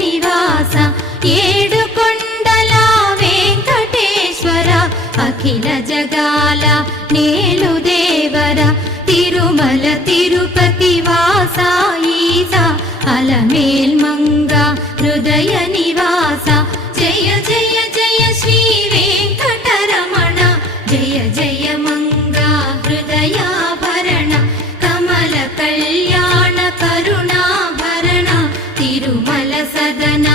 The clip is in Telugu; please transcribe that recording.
నివాస ఏడుకొండల వెంకటేశ్వర అఖిల జగాల నేలు దేవర తిరుమల తిరుపతి వాస ఈస అలమేల్మంగ హృదయ నివాస జయ జయ జయ శ్రీ వెంకటరమణ జయ జయ మంగ హృదయాభరణ కమల కళ్యాణ కరుణాభరణ తిరుమల సదన